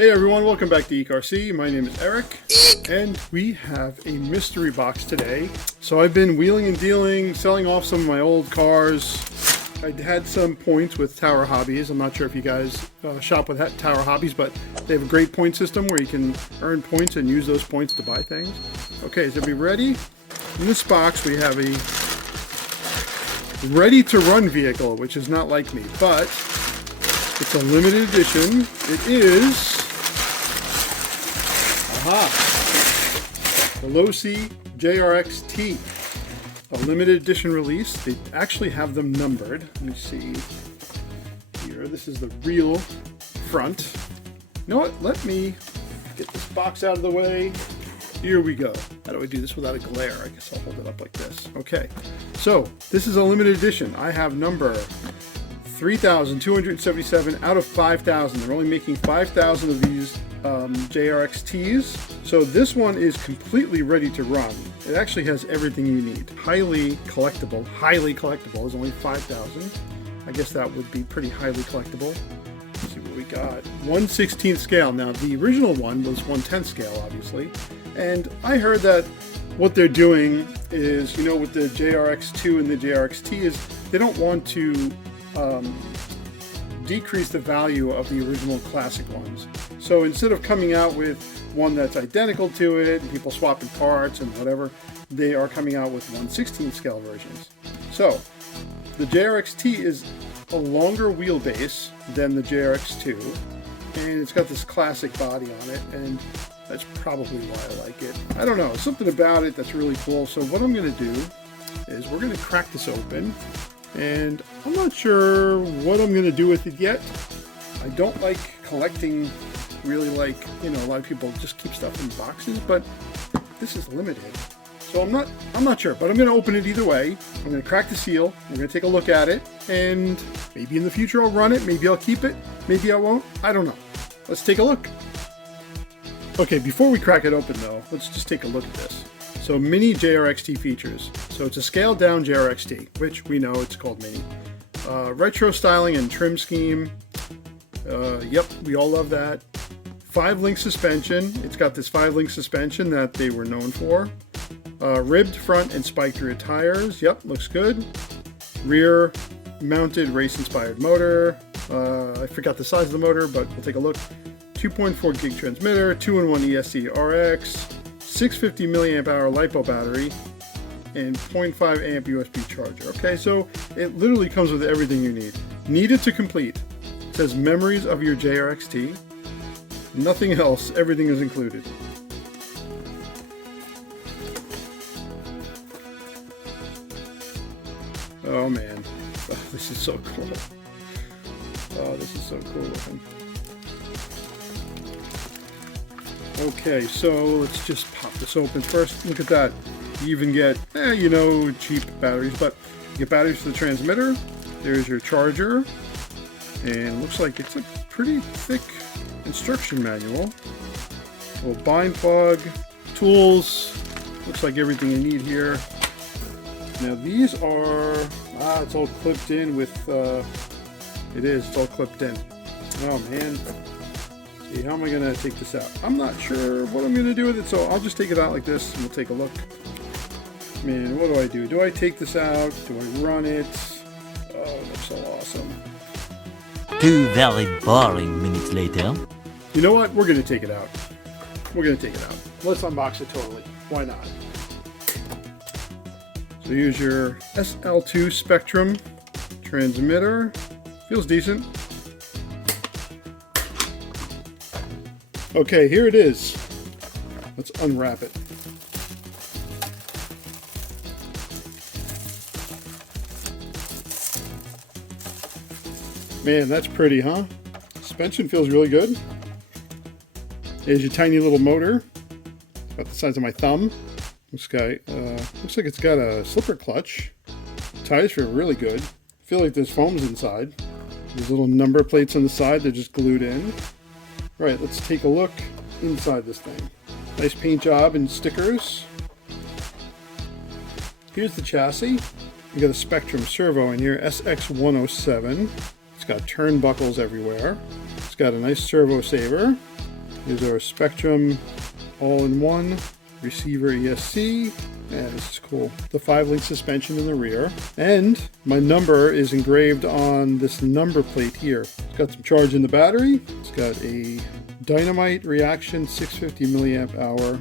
Hey everyone, welcome back to ECRC. My name is Eric, and we have a mystery box today. So I've been wheeling and dealing, selling off some of my old cars. I had some points with Tower Hobbies. I'm not sure if you guys shop with Tower Hobbies, but they have a great point system where you can earn points and use those points to buy things. Okay, is everybody ready? In this box we have a ready-to-run vehicle, which is not like me, but it's a limited edition. It is the Losi JRXT, a limited edition release. They actually have them numbered. Let me see here. This is the real front. You know what? Let me get this box out of the way. Here we go. How do I do this without a glare? I guess I'll hold it up like this. Okay. So this is a limited edition. I have number 3,277 out of 5,000. They're only making 5,000 of these JRXTs. So this one is completely ready to run. It actually has everything you need. Highly collectible. Highly collectible is only 5,000. I guess that would be pretty highly collectible. Let's see what we got. 1/16 scale. Now the original one was 1/10 scale, obviously. And I heard that what they're doing is, you know, with the JRX2 and the JRXT is they don't want to decrease the value of the original classic ones. So instead of coming out with one that's identical to it, and people swapping parts and whatever, they are coming out with 1/16 scale versions. So the JRXT is a longer wheelbase than the JRX2, and it's got this classic body on it, and that's probably why I like it. I don't know, something about it that's really cool. So what I'm going to do is we're going to crack this open, and I'm not sure what I'm going to do with it yet. I don't like collecting, really, like, you know, a lot of people just keep stuff in boxes, but this is limited. So I'm not sure, but I'm going to open it either way. I'm going to crack the seal, we're going to take a look at it, and maybe in the future I'll run it, maybe I'll keep it, maybe I won't, I don't know. Let's take a look. Okay, before we crack it open though, let's just take a look at this. So mini JRXT features. So it's a scaled down JRXT, which we know it's called mini. Retro styling and trim scheme. Yep, we all love that. 5-link suspension. It's got this 5-link suspension that they were known for. Ribbed front and spiked rear tires. Yep, looks good. Rear mounted race inspired motor. I forgot the size of the motor, but we'll take a look. 2.4 gig transmitter, 2-in-1 ESC RX, 650 milliamp hour LiPo battery, and 0.5 amp USB charger. Okay, so it literally comes with everything you need. Needed to complete. It says memories of your JRXT. Nothing else. Everything is included. Oh man, oh, this is so cool. Oh, this is so cool looking. Okay, so let's just pop this open first. Look at that. You even get, you know, cheap batteries, but you get batteries for the transmitter. There's your charger, and it looks like it's a pretty thick instruction manual. A little bind plug, tools. Looks like everything you need here. Now these are, it's all clipped in with, it's all clipped in. Oh man. See, how am I going to take this out? I'm not sure what I'm going to do with it, so I'll just take it out like this and we'll take a look. Man, what do I do? Do I take this out? Do I run it? Oh, that's so awesome. 2 very boring minutes later. You know what? We're going to take it out. We're going to take it out. Let's unbox it totally. Why not? So here's your SL2 Spectrum transmitter. Feels decent. Okay, here it is. Let's unwrap it. Man, that's pretty, huh? Suspension feels really good. There's your tiny little motor. About the size of my thumb. Looks like it's got a slipper clutch. Tires feel really good. I feel like there's foams inside. There's little number plates on the side. They're just glued in. Right, let's take a look inside this thing. Nice paint job and stickers. Here's the chassis. You got a Spectrum servo in here, SX107. It's got turnbuckles everywhere. It's got a nice servo saver. Here's our Spectrum all-in-one receiver ESC. And this is cool. The 5-link suspension in the rear. And my number is engraved on this number plate here. It's got some charge in the battery. It's got a Dynamite Reaction 650 milliamp hour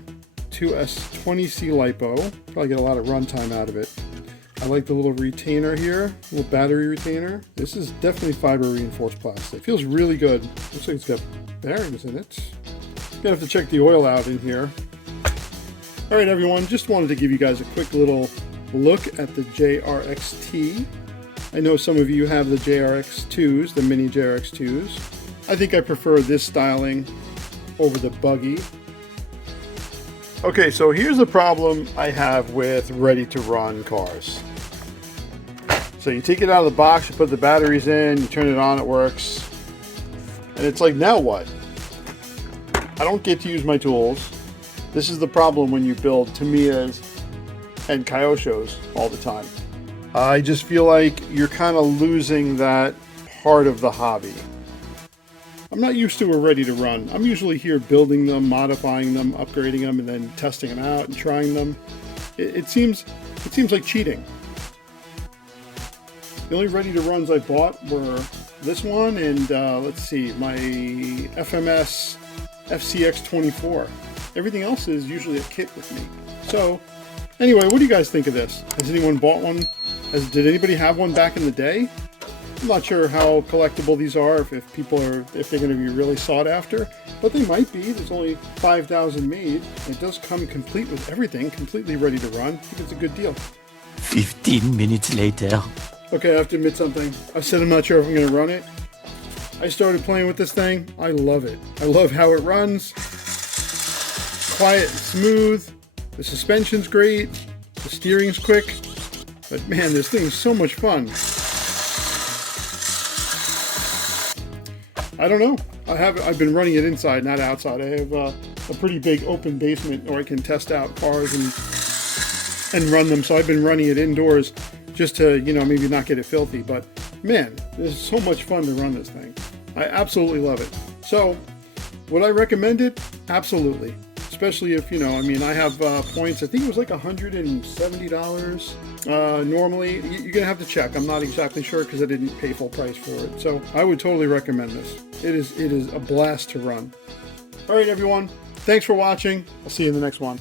2S20C LiPo. Probably get a lot of runtime out of it. I like the little retainer here, little battery retainer. This is definitely fiber reinforced plastic. It feels really good. Looks like it's got bearings in it. Gonna have to check the oil out in here. All right, everyone, just wanted to give you guys a quick little look at the JRXT. I know some of you have the JRX2s, the mini JRX2s. I think I prefer this styling over the buggy. Okay, so here's the problem I have with ready-to-run cars. So you take it out of the box, you put the batteries in, you turn it on, it works. And it's like, now what? I don't get to use my tools. This is the problem when you build Tamiyas and Kyoshos all the time. I just feel like you're kind of losing that part of the hobby. I'm not used to a ready to run. I'm usually here building them, modifying them, upgrading them, and then testing them out and trying them. It seems like cheating. The only ready to runs I bought were this one and let's see, my FMS FCX24. Everything else is usually a kit with me. So anyway, what do you guys think of this? Has anyone bought one? Did anybody have one back in the day? I'm not sure how collectible these are, if they're going to be really sought after, but they might be. There's only 5,000 made. It does come complete with everything, completely ready to run. I think it's a good deal. 15 minutes later. Okay, I have to admit something. I said I'm not sure if I'm going to run it. I started playing with this thing. I love it. I love how it runs. Quiet and smooth. The suspension's great. The steering's quick. But man, this thing's so much fun. I don't know. I've been running it inside, not outside. I have a pretty big open basement where I can test out cars and run them. So I've been running it indoors just to, maybe not get it filthy. But man, it's so much fun to run this thing. I absolutely love it. So would I recommend it? Absolutely. Especially if, I have points. I think it was like $170 normally. You're going to have to check. I'm not exactly sure because I didn't pay full price for it. So I would totally recommend this. It is a blast to run. All right, everyone. Thanks for watching. I'll see you in the next one.